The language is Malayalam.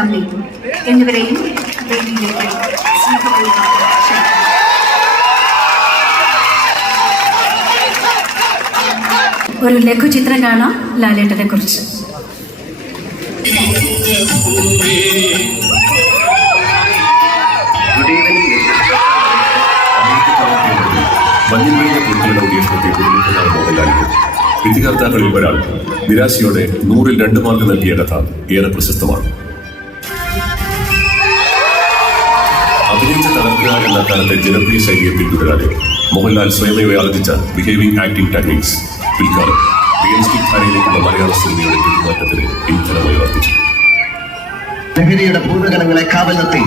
തമ്പി എന്നിവരെയും വേദിയിലേക്ക് സ്നേഹപൂർവ്വം ക്ഷണിക്കുന്നു. ഒരു ലഘുചിത്രം കാണാം ലാലേട്ടനെ കുറിച്ച്. മഞ്ഞിൽ പൂർത്തിയുടെ ഉദ്ദേശത്തെ കുടുംബത്തിനാണ് മോഹൻലാലിന്. വിധികർത്താക്കളിൽ ഒരാൾ നിരാശയോടെ 100-ൽ 2 മാർക്ക് നൽകിയ കഥ ഏറെ പ്രശസ്തമാണ്. അഭിനയിച്ച തകർക്കുക എന്ന കാലത്തെ ജനപ്രിയ ശൈലിയെ പിന്തുടരാതെ മോഹൻലാൽ സ്വയമേവ ആർജിച്ച ബിഹേവിംഗ് ആക്ടിംഗ് ടെക്നിക്സ് പിൽക്കാലം റിയലിസ്റ്റിക് ധാരയിലേക്കുള്ള മലയാള സിനിമയുടെ പെരുമാറ്റത്തിന് ഇന്ധനമായി വർദ്ധിച്ചു. ലഹരിയുടെ പൂർവ്വകലങ്ങളെ കാവൽ നിർത്തി